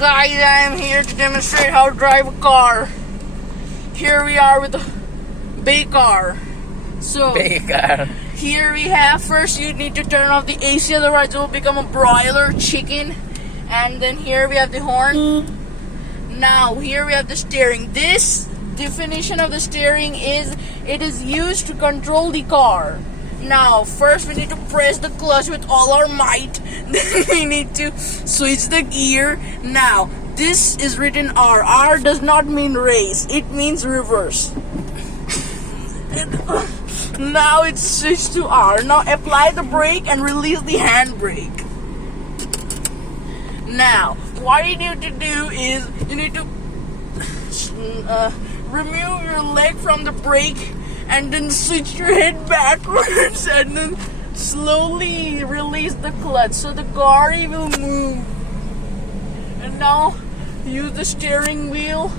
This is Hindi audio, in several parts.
Guys, I am here to demonstrate how to drive a car. Here we are with the big car. So, here we have, first you need to turn off the AC, otherwise it will become a broiler chicken. And then here we have the horn. Now, here we have the steering. This definition of the steering is, it is used to control the car. Now, first we need to press the clutch with all our might. Then we need to switch the gear. Now, this is written R. R does not mean race. It means reverse. Now it's switched to R. Now apply the brake and release the handbrake. Now, what you need to do is, you need to remove your leg from the brake and then switch your head backwards and then slowly release the clutch so the car will move. And now use the steering wheel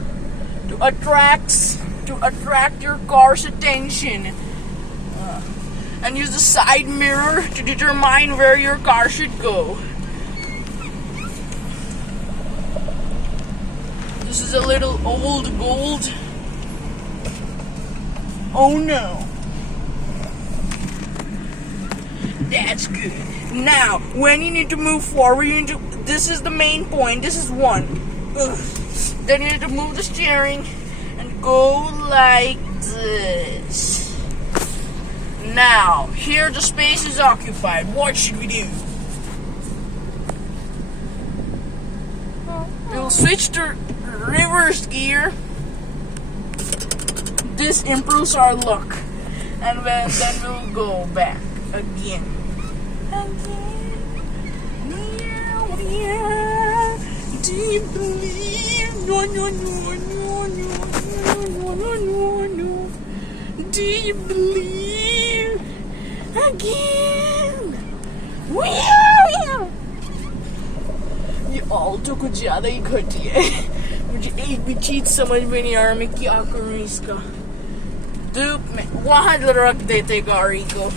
to attract your car's attention. And use the side mirror to determine where your car should go. This is a little old gold. Oh no. That's good. Now, when you need to move forward, you need to, this is the main point, this is one. Then you need to move the steering and go like this. Now, here the space is occupied. What should we do? We'll switch to reverse gear. This improves our luck. And then we'll go back again. Do you believe? No. Do you believe? Again. ये ऑल्टो कुछ ज्यादा ही घटिया है. मुझे एक भी चीज समझ में नहीं आ रहा मैं क्या करूं इसका. धूप में वहां रख देते गाड़ी को.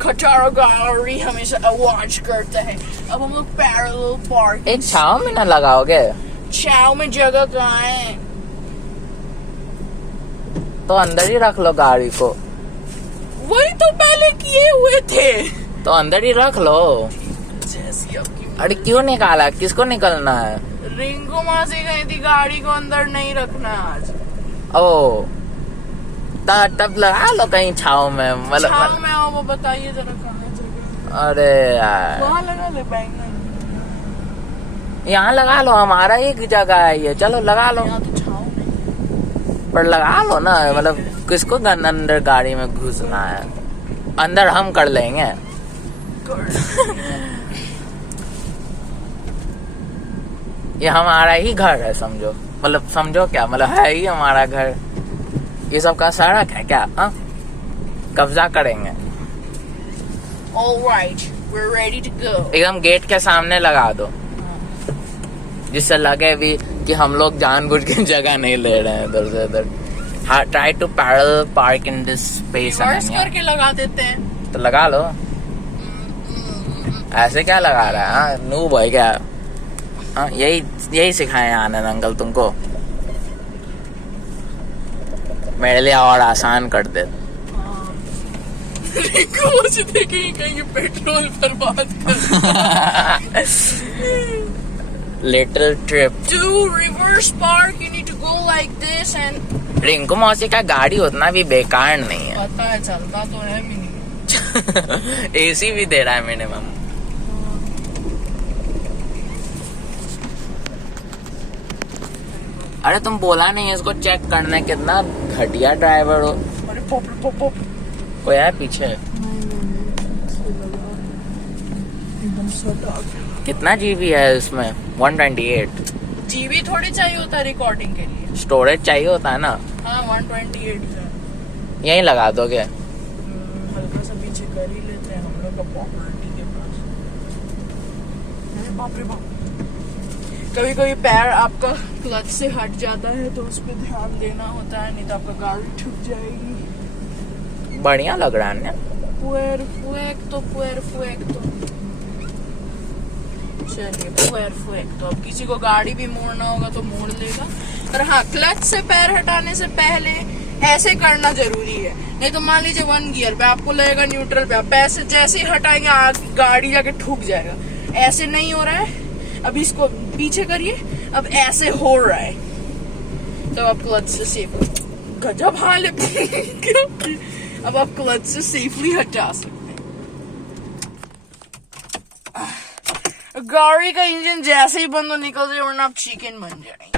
खटारा गाड़ी हमेशा आवाज करता है. अब हम लोग पैरेलल पार्क. एक छाव में ना लगाओगे? छाव में जगह कहाँ है? तो अंदर ही रख लो गाड़ी को. वही तो पहले किए हुए थे. तो अंदर ही रख लो. जैसी आपकी. अरे क्यों निकाला? किसको निकलना है? रिंकू मासी गई थी गाड़ी को अंदर नहीं रखना आज. ओ तब लगा लो कहीं छाव में. मतलब छाव में आओ, वो बताइए जरा कहाँ जगह. अरे यार वहाँ लगा ले बैंगन. यहाँ लगा लो, हमारा एक जगह है ये. चलो लगा लो. यहाँ तो छाव में. पर लगा लो ना. मतलब किसको अंदर गाड़ी में घुसना है? अंदर हम कर लेंगे. ये हमारा ही घर है समझो. मतलब समझो क्या, मतलब है ही हमारा घर. ये सब का सड़क है क्या? हाँ, कब्जा करेंगे. Alright, we're ready to go. एकदम गेट के सामने लगा दो, जिससे लगे भी कि हम लोग जानबूझ के जगह नहीं ले रहे हैं इधर से उधर. Try to parallel park in this space. Reverse करके लगा देते हैं. तो लगा लो. ऐसे क्या लगा रहा है? हाँ, नूब है क्या? हाँ, यही सिखाए आनंद अंकल तुमको. मेरे लिए और आसान कर दे. मुझे देखेंगे कहीं पेट्रोल बर्बाद कर. Little trip to reverse park. You need to go like this and. Rinku मौसी का गाड़ी उतना भी बेकार नहीं है. पता है, चलता तो है मिनिमम. एसी भी दे रहा है मिनिमम. अरे तुम बोला नहीं इसको चेक करना. कितना घटिया ड्राइवर हो. अरे पॉप. कोई है पीछे? कितना जीबी है इसमें? 128 जीबी थोड़ी चाहिए होता है रिकॉर्डिंग के लिए. स्टोरेज चाहिए होता है ना. हाँ 128 है. यहीं लगा दोगे? हल्का सा पीछे कर ही लेते हैं हम लोग का प्रॉपर्टी के पास. बाप रे बाप। कभी कभी पैर आपका क्लच से हट जाता है तो उस पर ध्यान देना होता है, नहीं तो आपका गाड़ी ठुक जाएगी। बढ़िया लग रहा है ना। Perfecto, perfecto। चलिए perfecto। अब किसी को गाड़ी भी मोड़ना होगा तो मोड़ लेगा, पर हाँ क्लच से पैर हटाने से पहले ऐसे करना जरूरी है, नहीं तो मान लीजिए 1 गियर पे आपको लगेगा न्यूट्रल पे, आप पैसे जैसे ही हटाएंगे गाड़ी जाके ठुक जाएगा। ऐसे नहीं हो रहा है, अब इसको पीछे करिए, अब ऐसे हो रहा है, तो आप क्लच से सेफ, गजब हाल है। अब आप क्लच से सेफली हटा सकते हैं। गाड़ी का इंजन जैसे ही बंद हो निकल जाए वरना आप चिकन बन जाएंगे।